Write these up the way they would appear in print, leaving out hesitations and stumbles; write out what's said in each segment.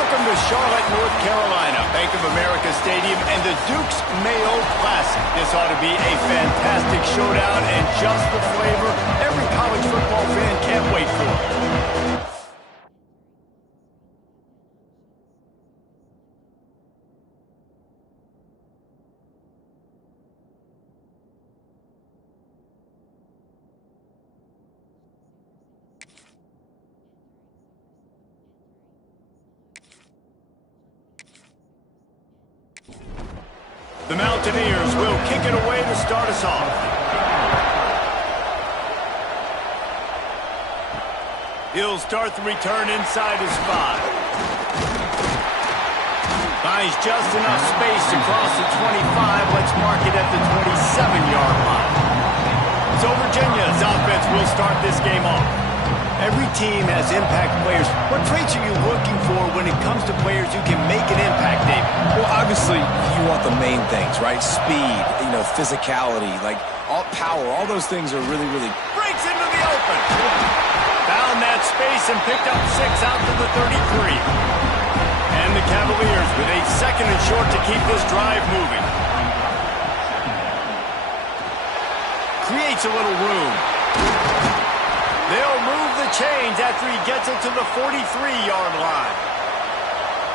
Welcome to Charlotte, North Carolina, Bank of America Stadium, and the Duke's Mayo Classic. This ought to be a fantastic showdown and just the flavor every college football fan can't wait for. The Mountaineers will kick it away to start us off. He'll start the return inside his 5. Finds just enough space across the 25. Let's mark it at the 27-yard line. So Virginia's offense will start this game off. Every team has impact players. What traits are you looking for when it comes to players who can make an impact, David? Well, obviously, you want the main things, right? Speed, physicality, like all power. All those things are really, really... Breaks into the open. Found that space and picked up 6 out to the 33. And the Cavaliers with a second and short to keep this drive moving. Creates a little room. They'll move the chains after he gets it to the 43-yard line.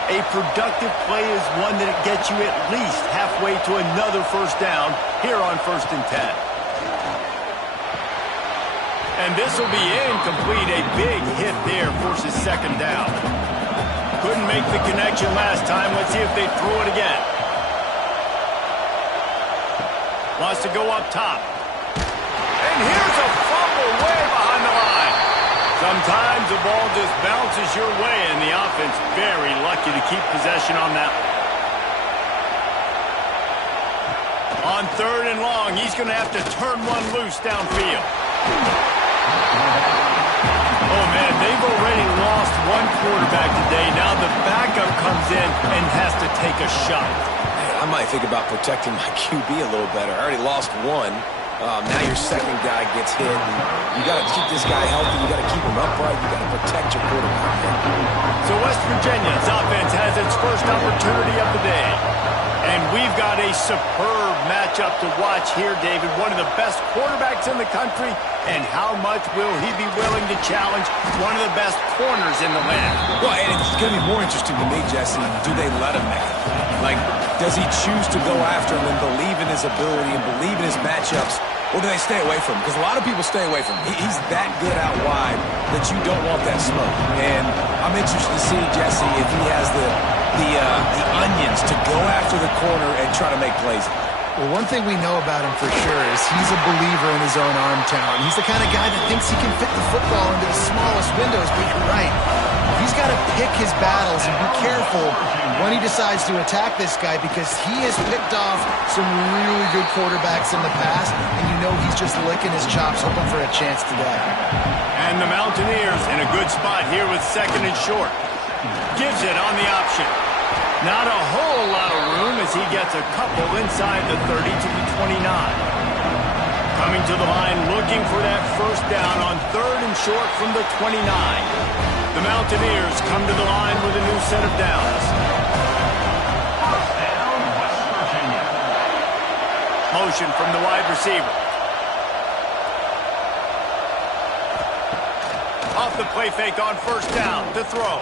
A productive play is one that gets you at least halfway to another first down here on 1st and 10. And this will be incomplete. A big hit there forces 2nd down. Couldn't make the connection last time. Let's see if they throw it again. Wants to go up top. And here's a fumble way behind the line. Sometimes the ball just bounces your way, and the offense very lucky to keep possession on that one. On 3rd and long, he's going to have to turn one loose downfield. Oh, man, they've already lost one quarterback today. Now the backup comes in and has to take a shot. Man, I might think about protecting my QB a little better. I already lost one. Now your second guy gets hit. You got to keep this guy healthy. You got to keep him upright. You got to protect your quarterback. So West Virginia's offense has its first opportunity of the day. And we've got a superb matchup to watch here, David. One of the best quarterbacks in the country. And how much will he be willing to challenge one of the best corners in the land? Well, and it's going to be more interesting to me, Jesse. Do they let him make it? Like, does he choose to go after him and believe in his ability and believe in his matchups? Or do they stay away from him? Because a lot of people stay away from him. He's that good out wide that you don't want that smoke. And I'm interested to see, Jesse, if he has the onions to go after the corner and try to make plays. Well, one thing we know about him for sure is he's a believer in his own arm talent. He's the kind of guy that thinks he can fit the football into the smallest windows, but you're right. He's got to pick his battles and be careful when he decides to attack this guy because he has picked off some really good quarterbacks in the past, and you know he's just licking his chops, hoping for a chance today. And the Mountaineers in a good spot here with 2nd and short. Gives it on the option. Not a whole lot of room as he gets a couple inside the 30 to the 29. Coming to the line looking for that first down on 3rd and short from the 29. The Mountaineers come to the line with a new set of downs. Motion from the wide receiver. Off the play fake on 1st down to throw.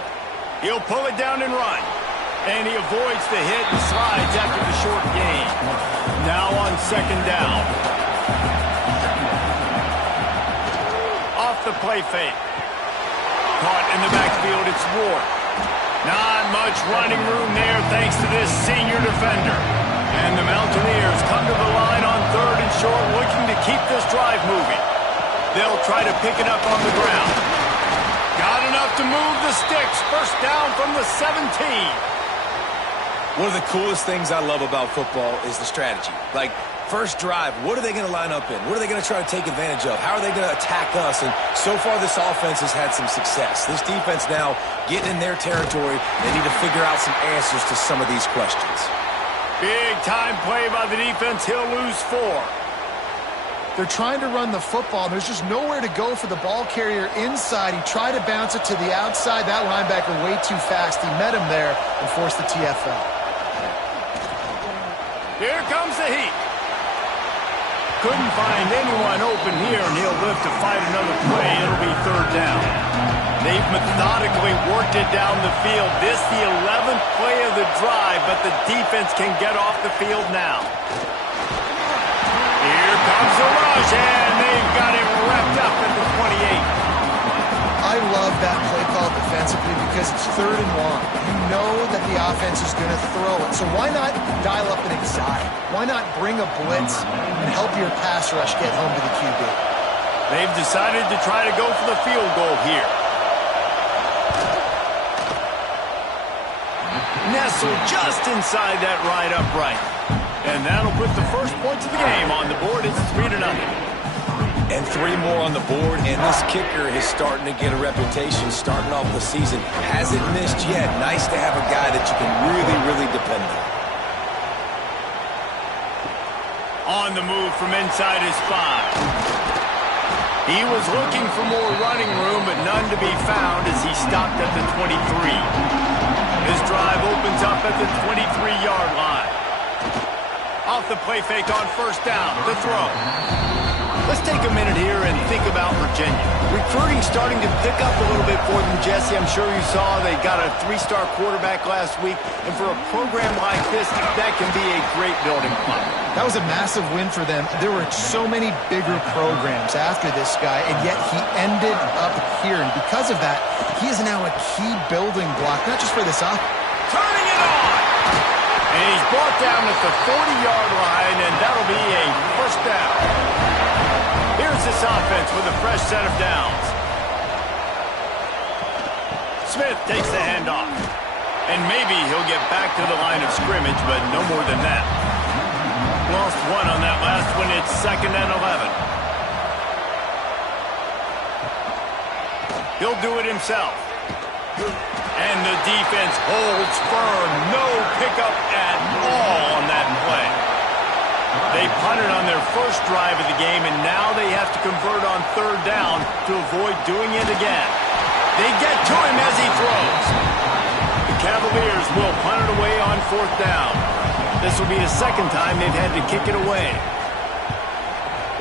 He'll pull it down and run. And he avoids the hit and slides after the short gain. Now on 2nd down. Off the play fake. Caught in the backfield, it's Ward. Not much running room there thanks to this senior defender. And the Mountaineers come to the line on 3rd and short looking to keep this drive moving. They'll try to pick it up on the ground. Got enough to move the sticks. First down from the 17. One of the coolest things I love about football is the strategy. Like, first drive, what are they going to line up in? What are they going to try to take advantage of? How are they going to attack us? And so far, this offense has had some success. This defense now getting in their territory. They need to figure out some answers to some of these questions. Big time play by the defense. He'll lose 4. They're trying to run the football. There's just nowhere to go for the ball carrier inside. He tried to bounce it to the outside. That linebacker way too fast. He met him there and forced the TFL. Here comes the heat. Couldn't find anyone open here, and he'll live to fight another play. It'll be third down. They've methodically worked it down the field. This the 11th play of the drive, but the defense can get off the field now. Here comes the rush, and they've got it wrapped up at the 28. I love that play call defensively because it's third and long. You know that the offense is going to throw it. So why not dial up an anxiety? Why not bring a blitz and help your pass rush get home to the QB? They've decided to try to go for the field goal here. Nestled just inside that right upright. And that'll put the first points of the game on the board. It's 3-0. And 3 more on the board, and this kicker is starting to get a reputation starting off the season. Hasn't missed yet. Nice to have a guy that you can really, really depend on. On the move from inside his 5. He was looking for more running room, but none to be found as he stopped at the 23. His drive opens up at the 23-yard line. Off the play fake on first down, the throw. Let's take a minute here and think about Virginia. Recruiting starting to pick up a little bit for them, Jesse. I'm sure you saw they got a 3-star quarterback last week. And for a program like this, that can be a great building block. That was a massive win for them. There were so many bigger programs after this guy, and yet he ended up here. And because of that, he is now a key building block, not just for this offense. Turning it on! And he's brought down at the 40-yard line, and that'll be a first down. Here's this offense with a fresh set of downs. Smith takes the handoff. And maybe he'll get back to the line of scrimmage, but no more than that. Lost one on that last one. It's 2nd and 11. He'll do it himself. And the defense holds firm. No pickup at all on that play. They punted on their first drive of the game, and now they have to convert on third down to avoid doing it again. They get to him as he throws. The Cavaliers will punt it away on fourth down. This will be the second time they've had to kick it away.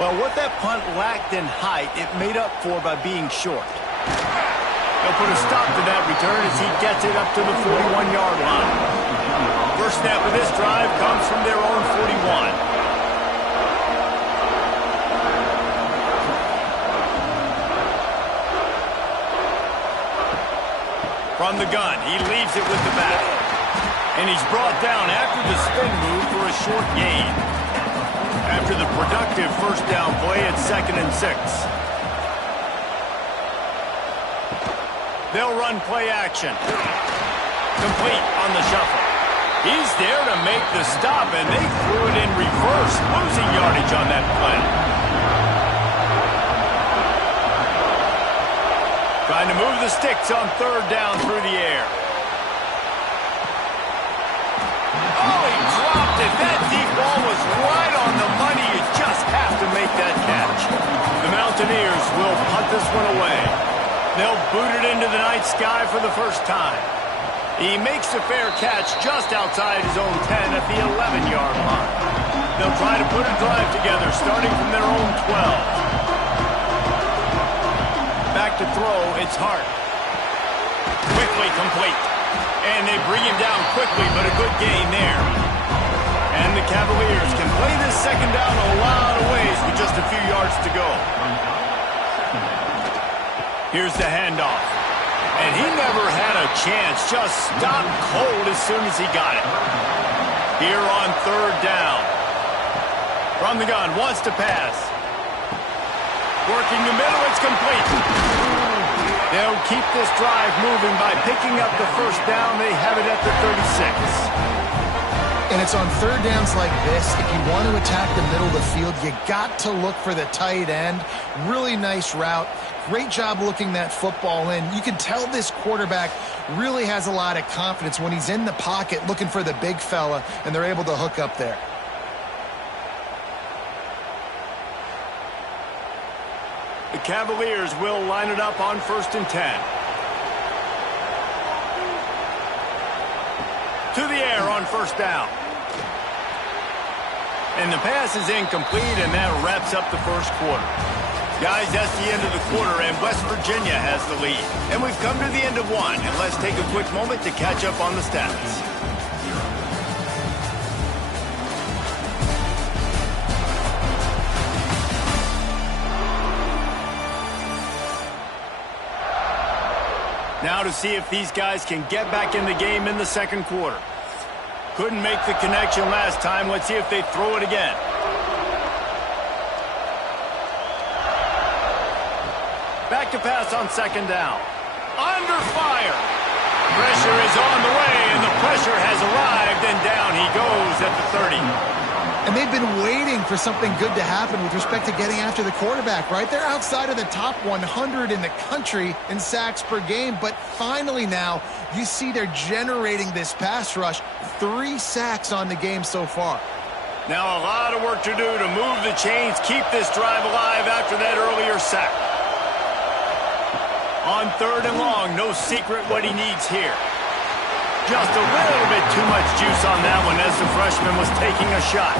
Well, what that punt lacked in height, it made up for by being short. They'll put a stop to that return as he gets it up to the 41-yard line. First snap of this drive comes from their own 41. From the gun, he leaves it with the back. And he's brought down after the spin move for a short gain. After the productive first down play, it's 2nd and 6. They'll run play action. Complete on the shuffle. He's there to make the stop, and they threw it in reverse, losing yardage on that play. Trying to move the sticks on third down through the air. Oh, he dropped it. That deep ball was right on the money. You just have to make that catch. The Mountaineers will punt this one away. They'll boot it into the night sky for the first time. He makes a fair catch just outside his own 10 at the 11-yard line. They'll try to put a drive together starting from their own 12. Back to throw, it's Hart. Quickly complete. And they bring him down quickly, but a good gain there. And the Cavaliers can play this second down a lot of ways with just a few yards to go. Here's the handoff. And he never had a chance, just stopped cold as soon as he got it. Here on third down. From the gun, wants to pass. Working the middle, it's complete. They'll keep this drive moving by picking up the first down. They have it at the 36. And it's on third downs like this. If you want to attack the middle of the field, you got to look for the tight end. Really nice route. Great job looking that football in. You can tell this quarterback really has a lot of confidence when he's in the pocket looking for the big fella, and they're able to hook up there. The Cavaliers will line it up on 1st and 10. To the air on 1st down. And the pass is incomplete, and that wraps up the first quarter. Guys, that's the end of the quarter, and West Virginia has the lead. And we've come to the end of one, and let's take a quick moment to catch up on the stats. Now to see if these guys can get back in the game in the second quarter. Couldn't make the connection last time. Let's see if they throw it again. Back to pass on 2nd down. Under fire. Pressure is on the way, and the pressure has arrived, and down he goes at the 30. And they've been waiting for something good to happen with respect to getting after the quarterback, right? They're outside of the top 100 in the country in sacks per game, but finally now you see they're generating this pass rush. 3 sacks on the game so far. Now a lot of work to do to move the chains, keep this drive alive after that earlier sack. On 3rd and long, no secret what he needs here. Just a little bit too much juice on that one as the freshman was taking a shot.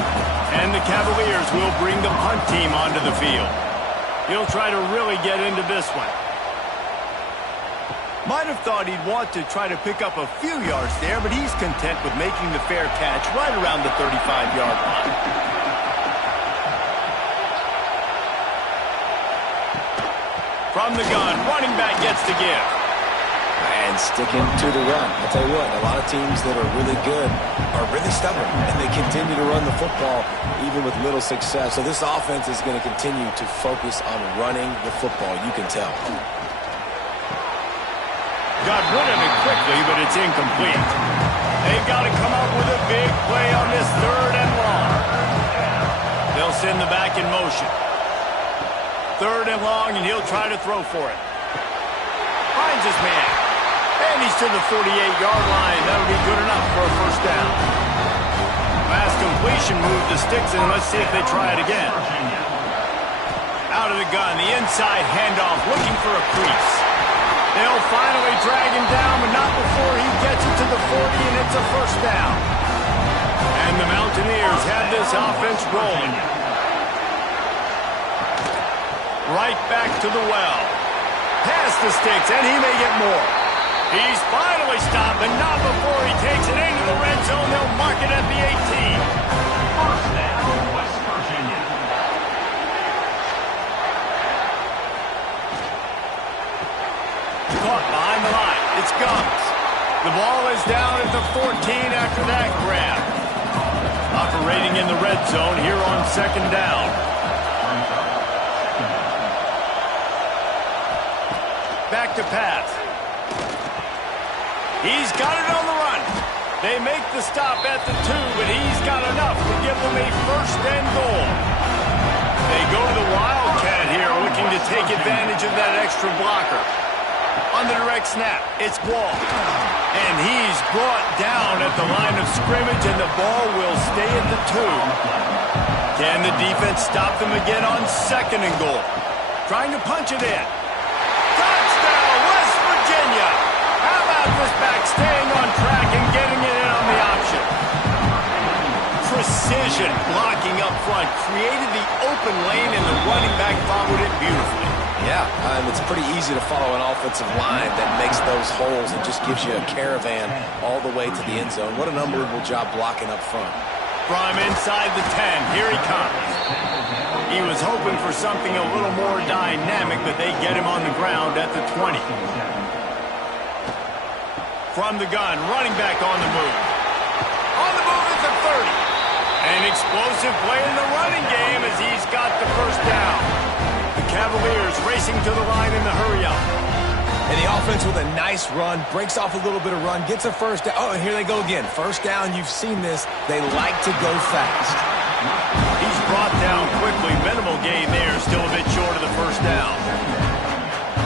And the Cavaliers will bring the punt team onto the field. He'll try to really get into this one. Might have thought he'd want to try to pick up a few yards there, but he's content with making the fair catch right around the 35-yard line. From the gun, running back gets the give. And sticking to the run. I'll tell you what, a lot of teams that are really good are really stubborn, and they continue to run the football even with little success. So this offense is going to continue to focus on running the football, you can tell. Got rid of it quickly, but it's incomplete. They've got to come up with a big play on this 3rd and long. They'll send the back in motion. 3rd and long, and he'll try to throw for it. Finds his man. And he's to the 48-yard line. That'll be good enough for a 1st down. Last completion moved the sticks, and let's see if they try it again. Out of the gun, the inside handoff, looking for a crease. They'll finally drag him down, but not before he gets it to the 40, and it's a 1st down. And the Mountaineers have this offense rolling. Right back to the well. Past the sticks, and he may get more. He's finally stopped, but not before he takes it into the red zone. They'll mark it at the 18. 1st down, West Virginia. Caught behind the line. It's Gums. The ball is down at the 14 after that grab. Operating in the red zone here on 2nd down. Back to pass. He's got it on the run. They make the stop at the 2, but he's got enough to give them a 1st and goal. They go to the Wildcat here, looking to take advantage of that extra blocker. On the direct snap, it's Wall. And he's brought down at the line of scrimmage, and the ball will stay at the 2. Can the defense stop them again on 2nd and goal? Trying to punch it in. Touchdown, West Virginia! How about this back staying on track and getting it in on the option? Precision blocking up front created the open lane, and the running back followed it beautifully. Yeah, it's pretty easy to follow an offensive line that makes those holes and just gives you a caravan all the way to the end zone. What an unbelievable job blocking up front. From inside the 10, here he comes. He was hoping for something a little more dynamic, but they get him on the ground at the 20. From the gun, running back on the move. On the move at the 30. An explosive play in the running game as he's got the 1st down. The Cavaliers racing to the line in the hurry-up. And the offense with a nice run, breaks off a little bit of run, gets a 1st down. Oh, and here they go again. 1st down, you've seen this. They like to go fast. He's brought down quickly. Minimal gain there, still a bit short of the 1st down.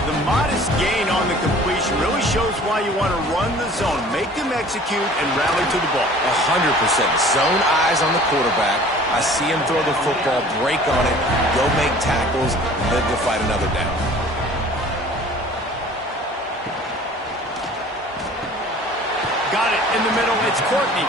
The modest gain on the completion formation really shows why you want to run the zone, make them execute, and rally to the ball. 100%. Zone eyes on the quarterback. I see him throw the football, break on it, go make tackles, live to fight another down. Got it in the middle. It's Courtney.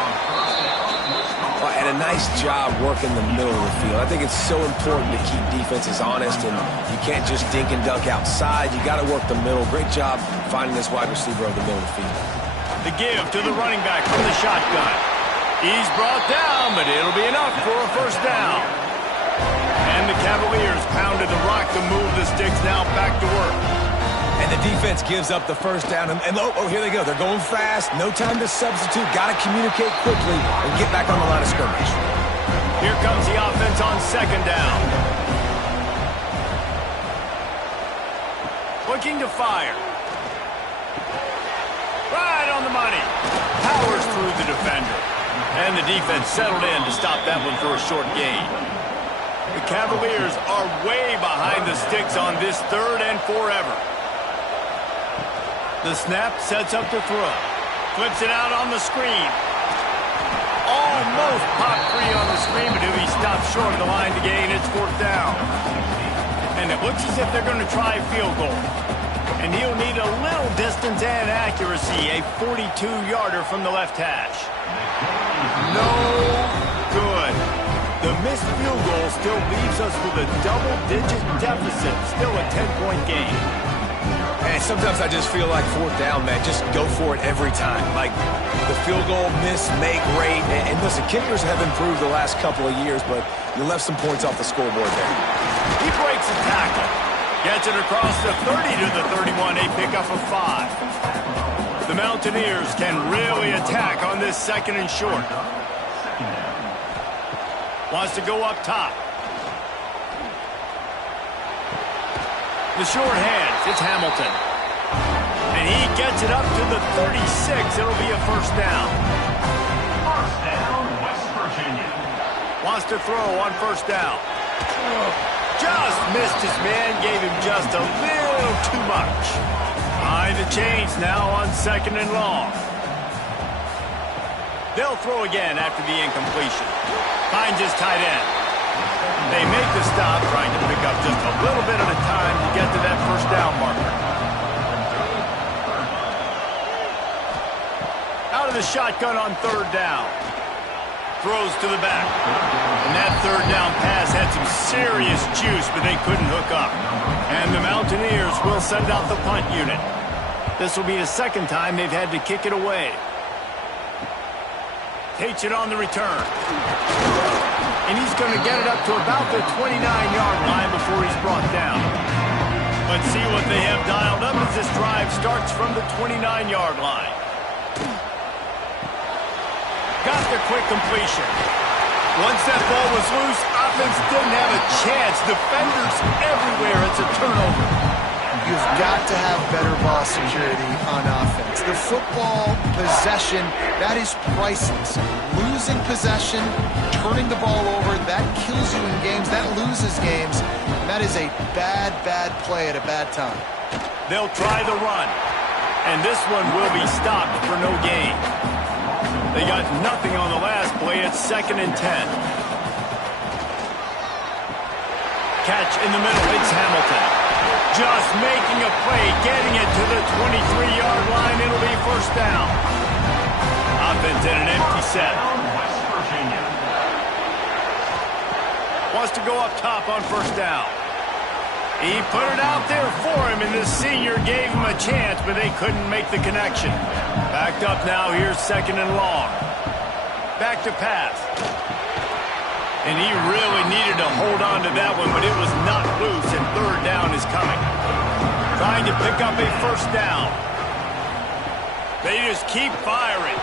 And a nice job working the middle of the field. I think it's so important to keep defenses honest, and you can't just dink and dunk outside. You got to work the middle. Great job finding this wide receiver over the middle of the field. The give to the running back from the shotgun. He's brought down, but it'll be enough for a first down. And the Cavaliers pounded the rock to move the sticks now back to work. And the defense gives up the first down. And here they go. They're going fast. No time to substitute. Got to communicate quickly and get back on the line of scrimmage. Here comes the offense on second down. Looking to fire. Right on the money. Powers through the defender. And the defense settled in to stop that one for a short gain. The Cavaliers are way behind the sticks on this 3rd and forever. The snap sets up to throw. Flips it out on the screen. Almost popped free on the screen, but he stopped short of the line to gain. It's 4th down. And it looks as if they're going to try a field goal. And he'll need a little distance and accuracy, a 42-yarder from the left hash. No good. The missed field goal still leaves us with a double-digit deficit, still a 10-point game. And sometimes I just feel like 4th down, man. Just go for it every time. Like the field goal, miss, make, rate. And listen, kickers have improved the last couple of years, but you left some points off the scoreboard there. He breaks a tackle. Gets it across the 30 to the 31, a pickup of 5. The Mountaineers can really attack on this 2nd and short. Wants to go up top. The short hands, it's Hamilton. And he gets it up to the 36. It'll be a first down. First down, West Virginia. Wants to throw on first down. Just missed his man, gave him just a little too much. Behind the chains now on 2nd and long. They'll throw again after the incompletion. Finds his tight end. They make the stop, trying to pick up just a little bit at a time to get to that first down marker. Out of the shotgun on 3rd down. Throws to the back. And that 3rd down pass had some serious juice, but they couldn't hook up. And the Mountaineers will send out the punt unit. This will be the 2nd time they've had to kick it away. Takes it on the return. And he's going to get it up to about the 29-yard line before he's brought down. Let's see what they have dialed up as this drive starts from the 29-yard line. Got the quick completion. Once that ball was loose, offense didn't have a chance. Defenders everywhere. It's a turnover. You've got to have better ball security on offense. The football possession, that is priceless. Losing possession, turning the ball over, that kills you in games, that loses games. That is a bad, bad play at a bad time. They'll try the run, and this one will be stopped for no gain. They got nothing on the last play. It's 2nd and 10. Catch in the middle. It's Hamilton. Just making a play, getting it to the 23-yard line. It'll be first down. Offense in an empty set. West Virginia. Wants to go up top on first down. He put it out there for him, and the senior gave him a chance, but they couldn't make the connection. Backed up now. Here's 2nd and long. Back to pass. And he really needed to hold on to that one, but it was not loose, and 3rd down is coming. Trying to pick up a first down. They just keep firing.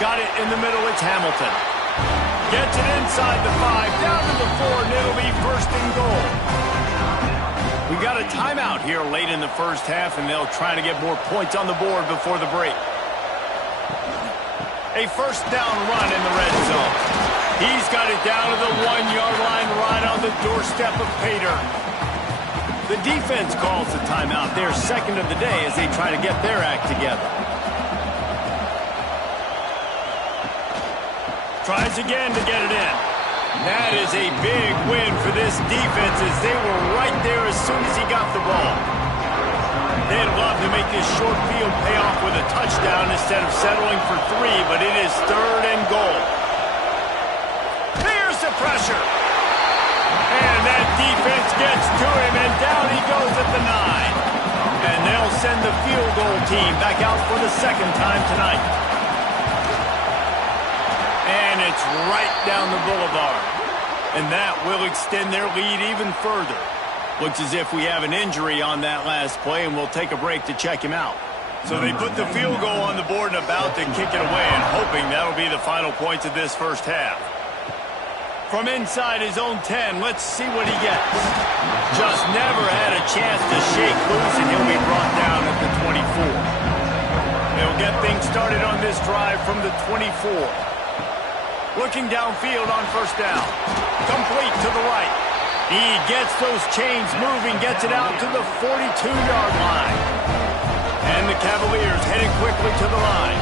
Got it in the middle. It's Hamilton. Gets it inside the 5, down to the 4, and it'll be 1st and goal. We got a timeout here late in the first half, and they'll try to get more points on the board before the break. A first down run in the red zone. He's got it down to the 1-yard line right on the doorstep of Pater. The defense calls the timeout. Their second of the day as they try to get their act together. Tries again to get it in. That is a big win for this defense as they were right there as soon as he got the ball. They'd love to make this short field pay off with a touchdown instead of settling for 3, but it is 3rd and goal. Here's the pressure. And that defense gets to him, and down he goes at the 9. And they'll send the field goal team back out for the second time tonight. And it's right down the boulevard. And that will extend their lead even further. Looks as if we have an injury on that last play, and we'll take a break to check him out. So they put the field goal on the board and about to kick it away, and hoping that'll be the final points of this first half. From inside his own 10, let's see what he gets. Just never had a chance to shake loose, and he'll be brought down at the 24. They'll get things started on this drive from the 24. Looking downfield on first down. Complete to the right. He gets those chains moving, gets it out to the 42-yard line. And the Cavaliers heading quickly to the line.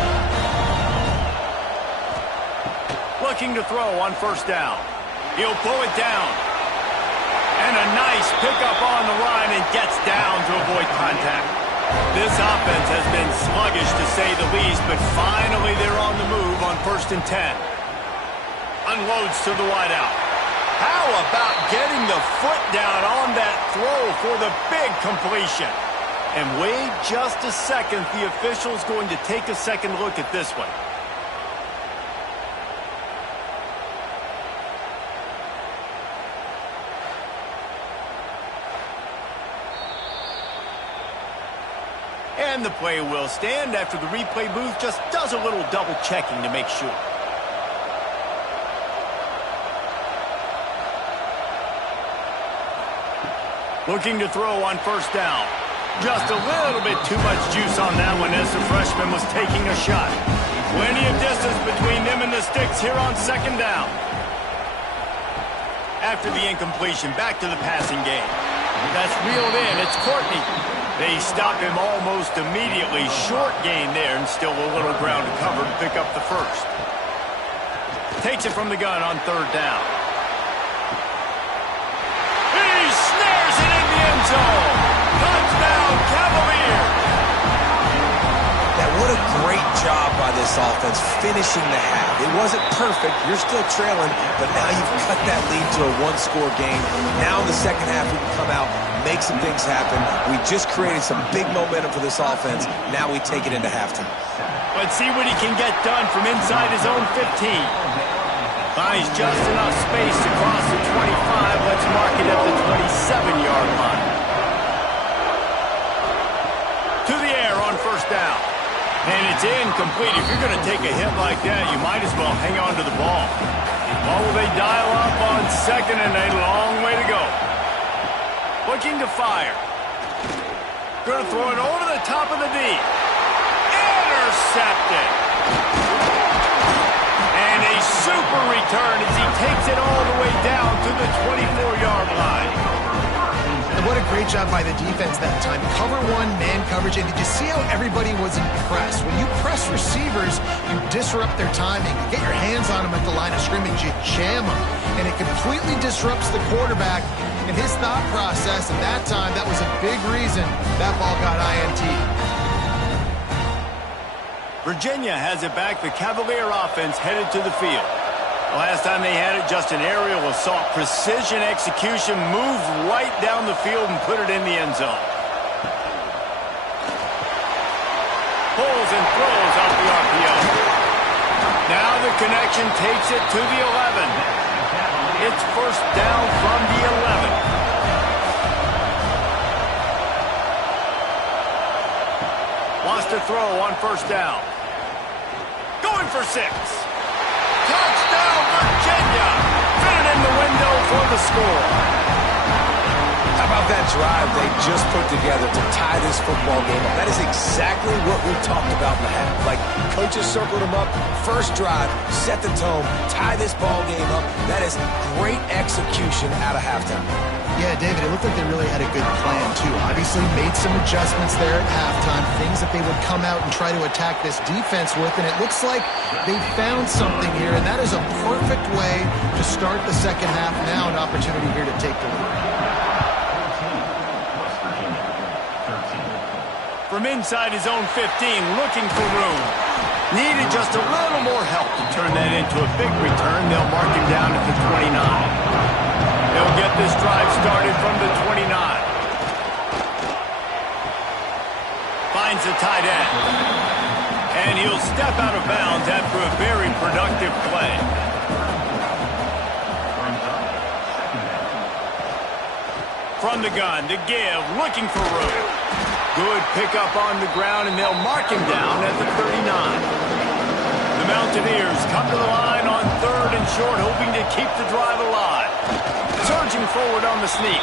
Looking to throw on first down. He'll pull it down. And a nice pickup on the line and gets down to avoid contact. This offense has been sluggish to say the least, but finally they're on the move on 1st and 10. Unloads to the wideout. How about getting the foot down on that throw for the big completion? And wait just a second, the official's going to take a second look at this one. And the play will stand after the replay booth just does a little double checking to make sure. Looking to throw on first down. Just a little bit too much juice on that one as the freshman was taking a shot. Plenty of distance between them and the sticks here on second down. After the incompletion, back to the passing game. That's reeled in. It's Courtney. They stop him almost immediately. Short gain there and still a little ground to cover to pick up the first. Takes it from the gun on third down. Zone. Touchdown, Cavaliers! Now, what a great job by this offense finishing the half. It wasn't perfect. You're still trailing, but now you've cut that lead to a one-score game. Now in the second half, we can come out, make some things happen. We just created some big momentum for this offense. Now we take it into halftime. Let's see what he can get done from inside his own 15. Finds just enough space to cross the 25. Let's mark it at the 27-yard line. To the air on first down. And it's incomplete. If you're going to take a hit like that, you might as well hang on to the ball. Well, will they dial up on second and a long way to go? Looking to fire. Going to throw it over the top of the D. Intercepted. And a super return as he takes it all the way down to the 24-yard line. And what a great job by the defense that time. Cover one, man coverage, and did you see how everybody was impressed? When you press receivers, you disrupt their timing. You get your hands on them at the line of scrimmage, you jam them, and it completely disrupts the quarterback and his thought process. At that time, that was a big reason that ball got INT. Virginia has it back. The Cavalier offense headed to the field. Last time they had it, just an aerial assault. Precision execution, moved right down the field and put it in the end zone. Pulls and throws off the RPO. Now the connection takes it to the 11. It's first down from the 11. Wants to throw on first down. Going for 6. Touchdown, Virginia! Fit it in the window for the score. How about that drive they just put together to tie this football game up? That is exactly what we talked about in the half. Like, coaches circled them up, first drive, set the tone, tie this ball game up. That is great execution out of halftime. Yeah, David, it looked like they really had a good plan, too. Obviously made some adjustments there at halftime, things that they would come out and try to attack this defense with, and it looks like they found something here, and that is a perfect way to start the second half. Now an opportunity here to take the lead. From inside his own 15, looking for room. Needed just a little more help to turn that into a big return. They'll mark him down at the 29. They'll get this drive started from the 29. Finds the tight end. And he'll step out of bounds after a very productive play. From the gun, to give, looking for room. Good pickup on the ground, and they'll mark him down at the 39. The Mountaineers come to the line on 3rd and short, hoping to keep the drive alive. Surging forward on the sneak.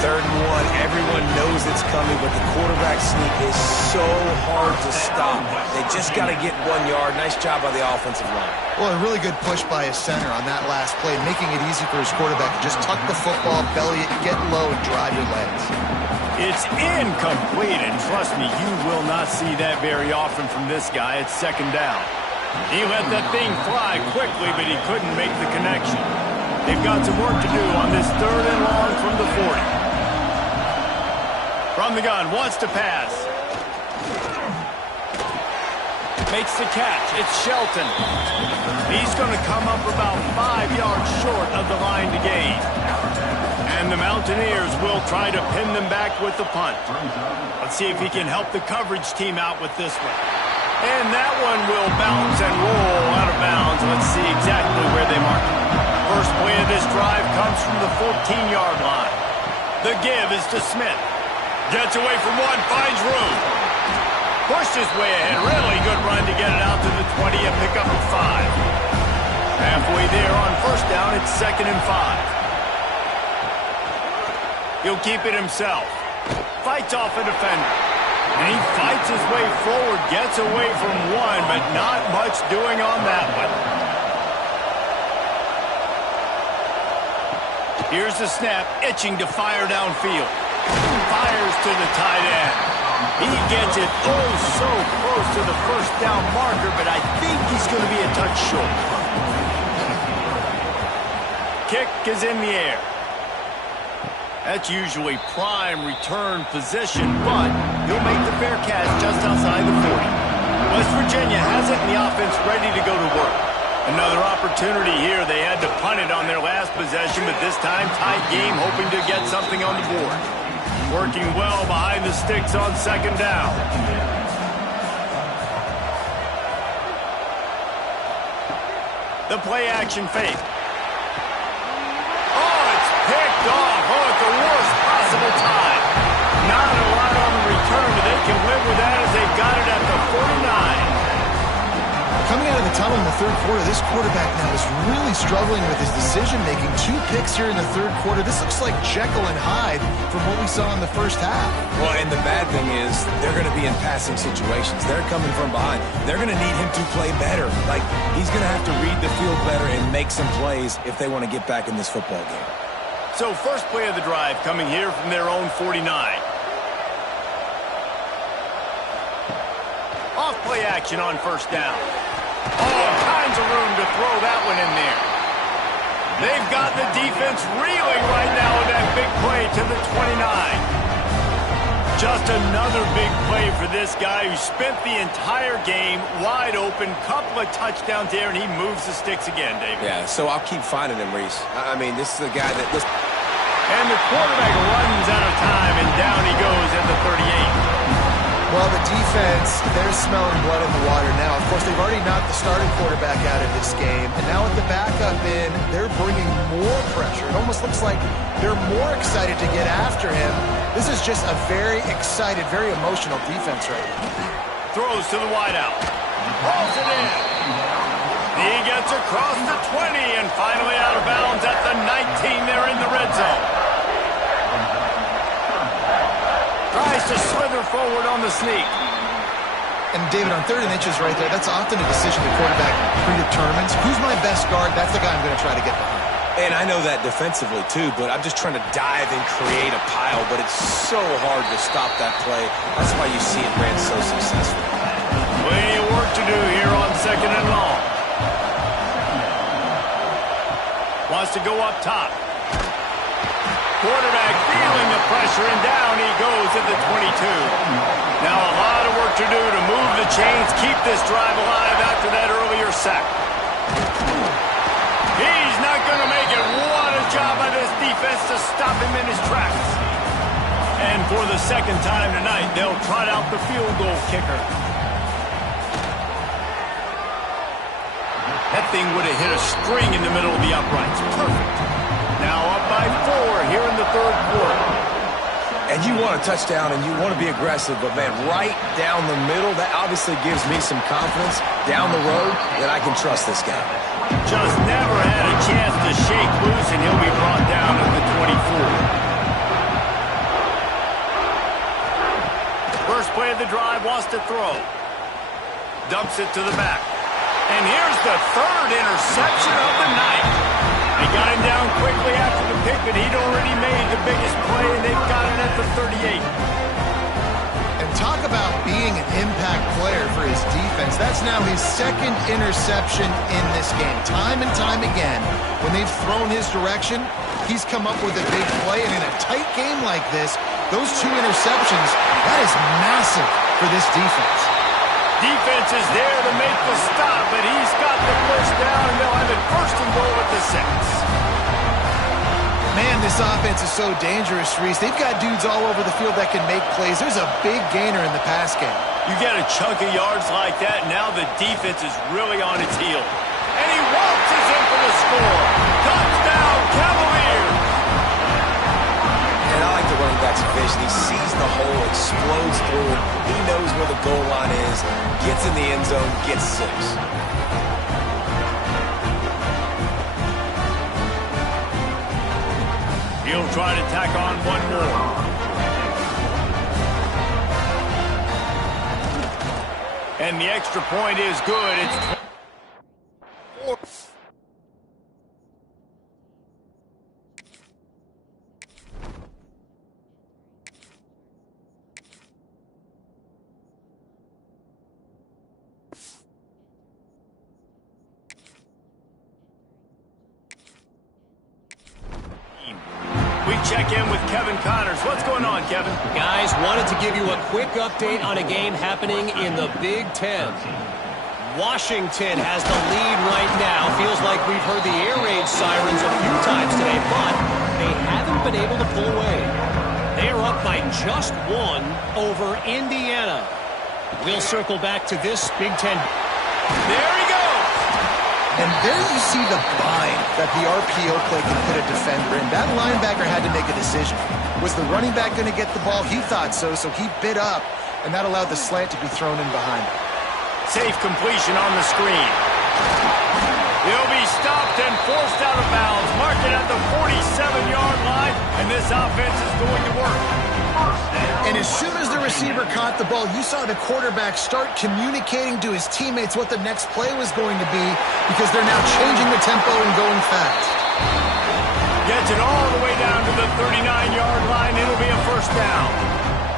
3rd and 1. Everyone knows it's coming, but the quarterback sneak is so hard to stop. They just got to get 1 yard. Nice job by the offensive line. Well, a really good push by his center on that last play, making it easy for his quarterback to just tuck the football, belly it, get low, and drive your legs. It's incomplete, and trust me, you will not see that very often from this guy. It's 2nd down. He let that thing fly quickly, but he couldn't make the connection. They've got some work to do on this 3rd and long from the 40. From the gun, wants to pass. Makes the catch. It's Shelton. He's going to come up about 5 yards short of the line to gain. And the Mountaineers will try to pin them back with the punt. Let's see if he can help the coverage team out with this one. And that one will bounce and roll out of bounds. Let's see exactly where they mark it. First play of this drive comes from the 14-yard line. The give is to Smith. Gets away from one, finds room. Pushed his way ahead. Really good run to get it out to the 20 and pick up at 5. Halfway there on 1st down, it's 2nd and 5. He'll keep it himself. Fights off a defender. And he fights his way forward, gets away from one, but not much doing on that one. Here's the snap, itching to fire downfield. Fires to the tight end. He gets it oh so close to the 1st down marker, but I think he's going to be a touch short. Kick is in the air. That's usually prime return position, but he'll make the fair catch just outside the 40. West Virginia has it, and the offense ready to go to work. Another opportunity here. They had to punt it on their last possession, but this time tight game, hoping to get something on the board. Working well behind the sticks on 2nd down. The play action fake. Picked off. Oh, at the worst possible time. Not a lot on the return, but they can live with that as they've got it at the 49. Coming out of the tunnel in the 3rd quarter, this quarterback now is really struggling with his decision-making. 2 picks here in the 3rd quarter. This looks like Jekyll and Hyde from what we saw in the 1st half. Well, and the bad thing is they're going to be in passing situations. They're coming from behind. They're going to need him to play better. Like, he's going to have to read the field better and make some plays if they want to get back in this football game. So first play of the drive coming here from their own 49. Off play action on 1st down. All kinds of room to throw that one in there. They've got the defense reeling right now with that big play to the 29. Just another big play for this guy who spent the entire game wide open. Couple of touchdowns there, and he moves the sticks again, David. Yeah, so I'll keep finding him, Reese. I mean, this is a guy that... And the quarterback runs out of time, and down he goes at the 38. Well, the defense, they're smelling blood in the water now. Of course, they've already knocked the starting quarterback out of this game, and now with the backup in, they're bringing more pressure. It almost looks like they're more excited to get after him. This is just a very excited, very emotional defense right now. Throws to the wideout. Hauls it in. He gets across the 20 and finally out of bounds at the 19. They're in the red zone. Tries to slither forward on the sneak. And David, on 3rd and inches right there, that's often a decision the quarterback predetermines. Who's my best guard? That's the guy I'm going to try to get behind. And I know that defensively too, but I'm just trying to dive and create a pile, but it's so hard to stop that play. That's why you see it ran so successful. Plenty of work to do here on 2nd and long. Wants to go up top. Quarterback feeling the pressure, and down he goes at the 22. Now a lot of work to do to move the chains, keep this drive alive after that earlier sack. He's not going to make it. What a job by this defense to stop him in his tracks. And for the second time tonight, they'll trot out the field goal kicker. That thing would have hit a string in the middle of the uprights. Perfect. Now up by 4 here in the 3rd quarter. And you want a touchdown and you want to be aggressive, but man, right down the middle, that obviously gives me some confidence down the road that I can trust this guy. Just never had a chance to shake loose, and he'll be brought down at the 24. First play of the drive, wants to throw. Dumps it to the back. And here's the 3rd interception of the night. They got him down quickly after the pick, but he'd already made the biggest play, and they've got it at the 38. And talk about being an impact player for his defense. That's now his 2nd interception in this game. Time and time again, when they've thrown his direction, he's come up with a big play. And in a tight game like this, those 2 interceptions, that is massive for this defense. Defense is there to make the stop, but he's got the first down, and they'll have it 1st and goal at the 6. Man, this offense is so dangerous, Reese. They've got dudes all over the field that can make plays. There's a big gainer in the pass game. You get a chunk of yards like that, now the defense is really on its heel. And he waltzes in for the score. Touchdown, Cavaliers! And I like the running back's vision. He sees the hole, explodes through it. He knows where the goal line is, gets in the end zone, gets 6. He'll try to tack on one more. And the extra point is good. It's 4. We check in with Kevin Connors. What's going on, Kevin? Guys, wanted to give you a quick update on a game happening in the Big Ten. Washington has the lead right now. Feels like we've heard the air raid sirens a few times today, but they haven't been able to pull away. They are up by just 1 over Indiana. We'll circle back to this Big Ten. There he goes! And there you see the bind that the RPO play can put a defender in. That linebacker had to make a decision. Was the running back going to get the ball? He thought so, so he bit up, and that allowed the slant to be thrown in behind him. Safe completion on the screen. He'll be stopped and forced out of bounds. Mark it at the 47-yard line, and this offense is going to work. And as soon as the receiver caught the ball, you saw the quarterback start communicating to his teammates what the next play was going to be, because they're now changing the tempo and going fast. Gets it all the way down to the 39-yard line. It'll be a 1st down.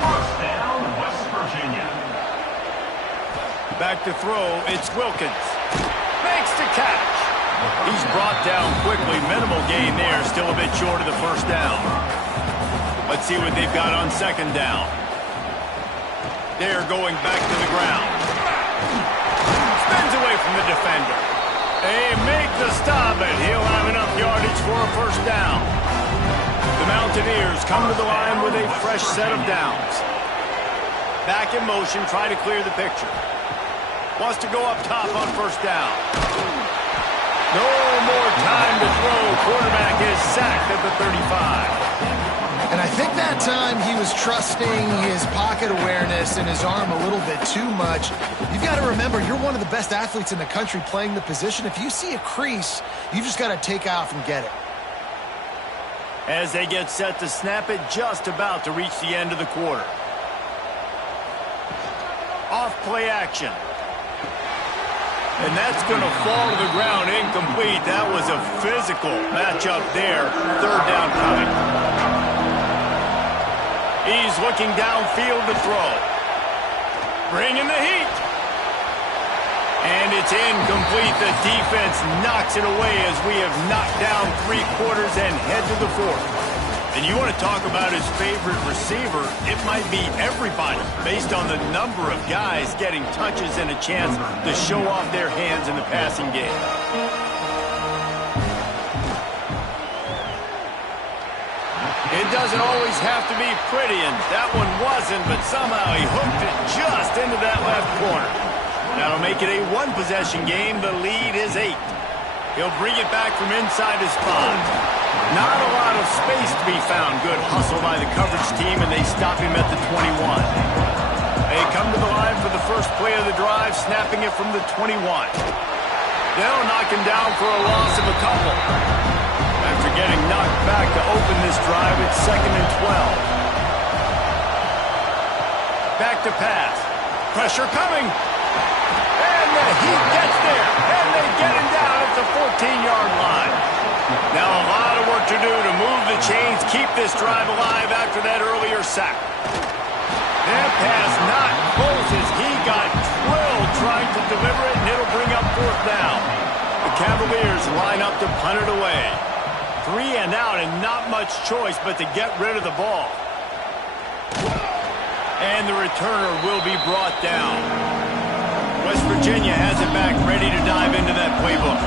1st down, West Virginia. Back to throw, it's Wilkins. Makes the catch. He's brought down quickly. Minimal gain there, still a bit short of the 1st down. Let's see what they've got on 2nd down. They're going back to the ground. Spins away from the defender. They make the stop, and he'll have enough yardage for a 1st down. The Mountaineers come to the line with a fresh set of downs. Back in motion, try to clear the picture. Wants to go up top on 1st down. No more time to throw. Quarterback is sacked at the 35. And I think that time he was trusting his pocket awareness and his arm a little bit too much. You've got to remember, you're one of the best athletes in the country playing the position. If you see a crease, you've just got to take off and get it. As they get set to snap it, just about to reach the end of the quarter. Off play action. And that's going to fall to the ground incomplete. That was a physical matchup there. Third down coming. He's looking downfield to throw. Bringing the heat. And it's incomplete. The defense knocks it away as we have knocked down 3 quarters and head to the 4th. And you want to talk about his favorite receiver, it might be everybody based on the number of guys getting touches and a chance to show off their hands in the passing game. It doesn't always have to be pretty, and that one wasn't, but somehow he hooked it just into that left corner. That'll make it a 1-possession game. The lead is 8. He'll bring it back from inside his spot. Not a lot of space to be found. Good hustle by the coverage team, and they stop him at the 21. They come to the line for the first play of the drive, snapping it from the 21. They'll knock him down for a loss of a couple. After getting knocked back to open this drive, it's 2nd and 12. Back to pass. Pressure coming. And the Heat gets there. And they get him down at the 14-yard line. Now a lot of work to do to move the chains, keep this drive alive after that earlier sack. That pass not close as he got drilled trying to deliver it, and it'll bring up 4th down. The Cavaliers line up to punt it away. 3 and out and not much choice but to get rid of the ball. And the returner will be brought down. West Virginia has it back, ready to dive into that playbook.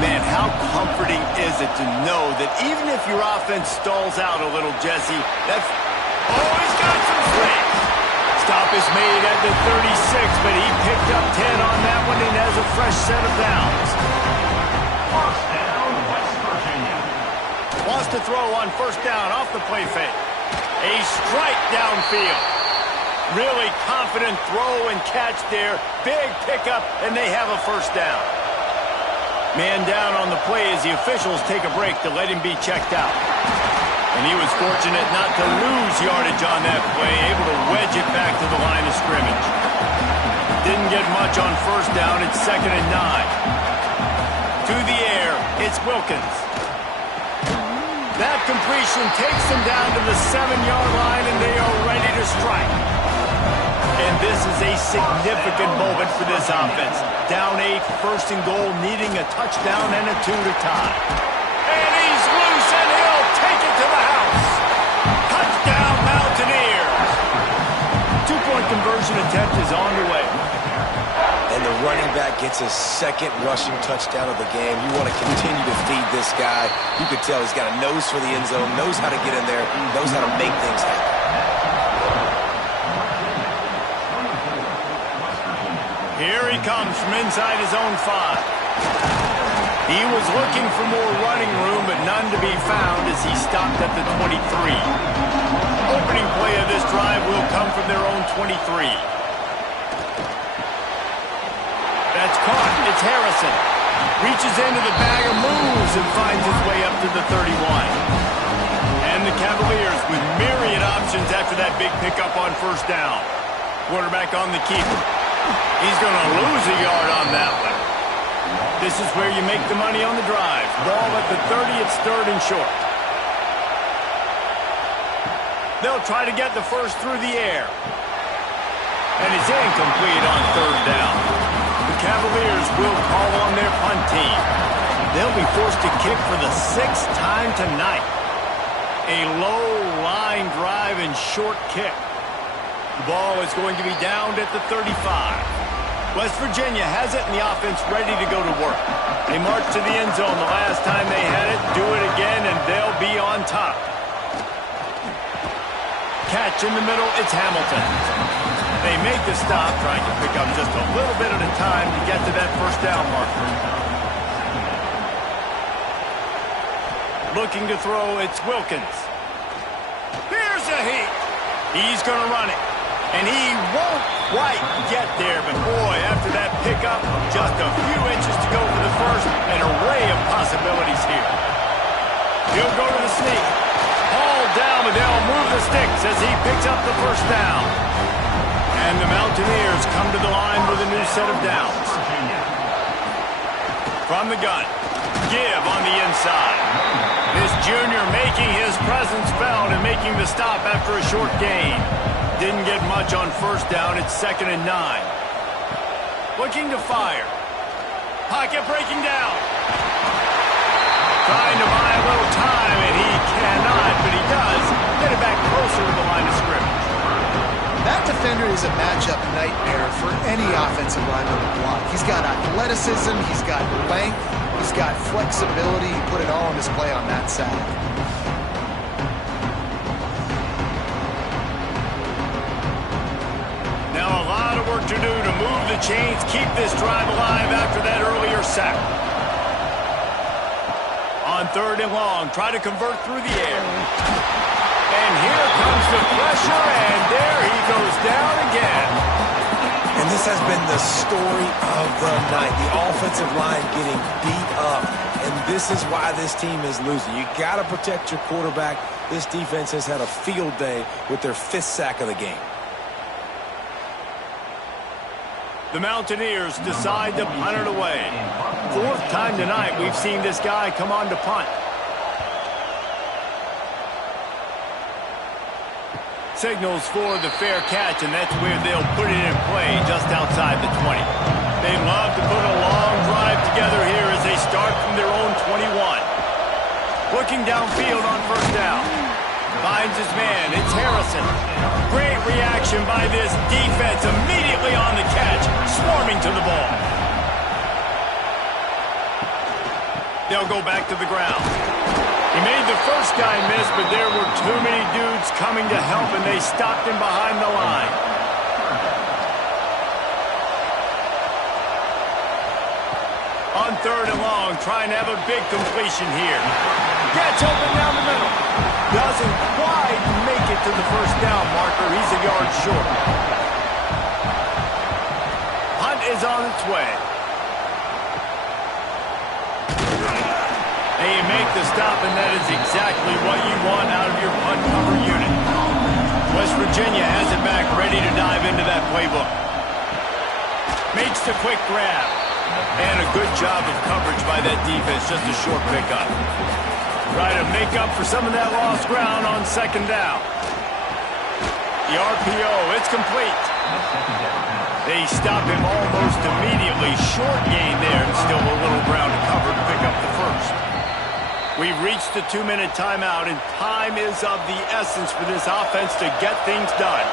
Man, how comforting is it to know that even if your offense stalls out a little, Jesse, that's... Oh, he's got some space. Stop is made at the 36, but he picked up 10 on that one and has a fresh set of downs. First down, West Virginia. Wants to throw on first down off the play fake. A strike downfield. Really confident throw and catch there. Big pickup, and they have a first down. Man down on the play as the officials take a break to let him be checked out. And he was fortunate not to lose yardage on that play, able to wedge it back to the line of scrimmage. Didn't get much on first down. It's 2nd and 9. To the air, it's Wilkins. That completion takes them down to the 7-yard line, and they are ready to strike. And this is a significant moment for this offense. Down 8, 1st and goal, needing a touchdown and a 2 to tie. And he's loose, and he'll take it to the house. Touchdown, Mountaineers. 2-point conversion attempt is on the way. And the running back gets his 2nd rushing touchdown of the game. You want to continue to feed this guy. You could tell he's got a nose for the end zone, knows how to get in there, knows how to make things happen. Here he comes from inside his own 5. He was looking for more running room, but none to be found as he stopped at the 23. Opening play of this drive will come from their own 23. That's caught. It's Harrison. Reaches into the bag of moves and finds his way up to the 31. And the Cavaliers with myriad options after that big pickup on first down. Quarterback on the keeper. He's going to lose a yard on that one. This is where you make the money on the drive. Ball at the 30, it's 3rd and short. They'll try to get the first through the air. And it's incomplete on 3rd down. The Cavaliers will call on their punt team. They'll be forced to kick for the 6th time tonight. A low line drive and short kick. The ball is going to be downed at the 35. West Virginia has it, and the offense ready to go to work. They marched to the end zone the last time they had it, do it again, and they'll be on top. Catch in the middle, it's Hamilton. They make the stop, trying to pick up just a little bit at a time to get to that first down marker. Looking to throw, it's Wilkins. Here's a Heat. He's going to run it. And he won't quite get there, but boy, after that pickup, just a few inches to go for the first, an array of possibilities here. He'll go to the sneak. Hauled down, but they'll move the sticks as he picks up the first down. And the Mountaineers come to the line with a new set of downs. From the gun. Give on the inside. This junior making his presence felt and making the stop after a short gain. Didn't get much on first down. It's 2nd and 9. Looking to fire. Pocket breaking down. Trying to buy a little time, and he cannot, but he does get it back closer to the line of scrimmage. That defender is a matchup nightmare for any offensive lineman to block. He's got athleticism, he's got length, he's got flexibility. He put it all on display on that sack. Now a lot of work to do to move the chains, keep this drive alive after that earlier sack. On 3rd and long, try to convert through the air. And here comes the pressure, and there he goes down again. And this has been the story of the night. The offensive line getting beat up. And this is why this team is losing. You got to protect your quarterback. This defense has had a field day with their 5th sack of the game. The Mountaineers decide to punt it away. 4th time tonight we've seen this guy come on to punt. Signals for the fair catch, and that's where they'll put it in play just outside the 20. They love to put a long drive together here as they start from their own 21. Looking downfield on first down. Finds his man. It's Harrison. Great reaction by this defense. Immediately on the catch. Swarming to the ball. They'll go back to the ground. He made the first guy miss, but there were too many dudes coming to help, and they stopped him behind the line. On 3rd and long, trying to have a big completion here. Gets open down the middle. Doesn't quite make it to the first down marker. He's a yard short. Hunt is on its way. They make the stop, and that is exactly what you want out of your punt cover unit. West Virginia has it back, ready to dive into that playbook. Makes the quick grab. And a good job of coverage by that defense, just a short pickup. Try to make up for some of that lost ground on 2nd down. The RPO, it's complete. They stop him almost immediately. Short gain there, and still a little ground to cover to pick up the first. We've reached the 2-minute timeout, and time is of the essence for this offense to get things done.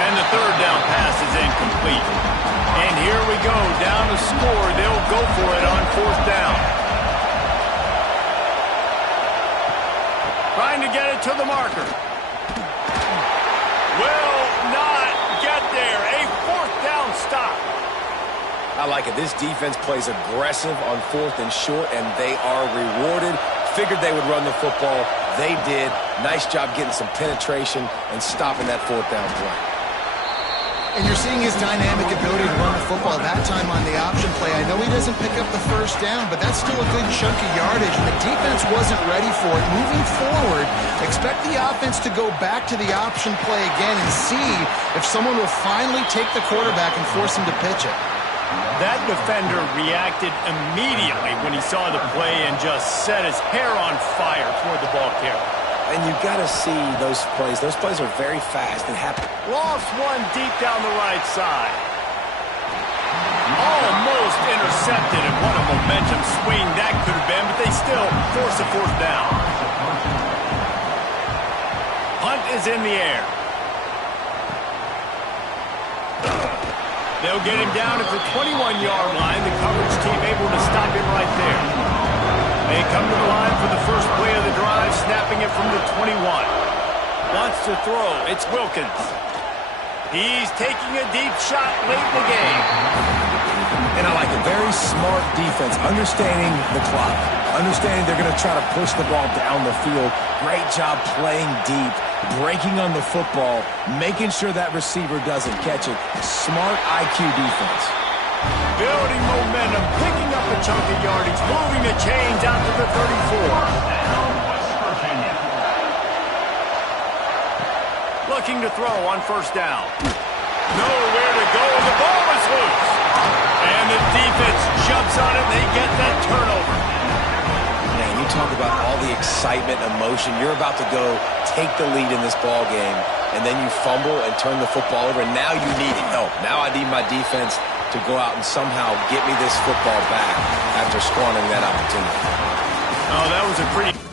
And the 3rd down pass is incomplete. And here we go, down to score. They'll go for it on 4th down. Trying to get it to the marker. Will not get there. A 4th down stop. I like it. This defense plays aggressive on 4th and short, and they are rewarded. Figured they would run the football. They did. Nice job getting some penetration and stopping that 4th down play. And you're seeing his dynamic ability to run the football that time on the option play. I know he doesn't pick up the first down, but that's still a good chunk of yardage, and the defense wasn't ready for it. Moving forward, expect the offense to go back to the option play again and see if someone will finally take the quarterback and force him to pitch it. That defender reacted immediately when he saw the play and just set his hair on fire toward the ball carrier. And you got to see those plays. Those plays are very fast and happen. Lost one deep down the right side. Almost intercepted, and what a momentum swing that could have been, but they still force a 4th down. Hunt is in the air. They'll get him down at the 21-yard line. The coverage team able to stop him right there. They come to the line for the first play of the drive, snapping it from the 21. Wants to throw. It's Wilkins. He's taking a deep shot late in the game. And I like it. Very smart defense, understanding the clock, understanding they're going to try to push the ball down the field. Great job playing deep, breaking on the football, making sure that receiver doesn't catch it. Smart IQ defense. Building momentum, picking up a chunk of yardage, moving the chains out to the 34. Looking to throw on first down. Nowhere to go, and the ball is loose. And the defense jumps on it, and they get that turnover. Man, you talk about all the excitement, emotion. You're about to go take the lead in this ball game, and then you fumble and turn the football over, and now you need help. Now I need my defense to go out and somehow get me this football back after squandering that opportunity. Oh, that was a pretty...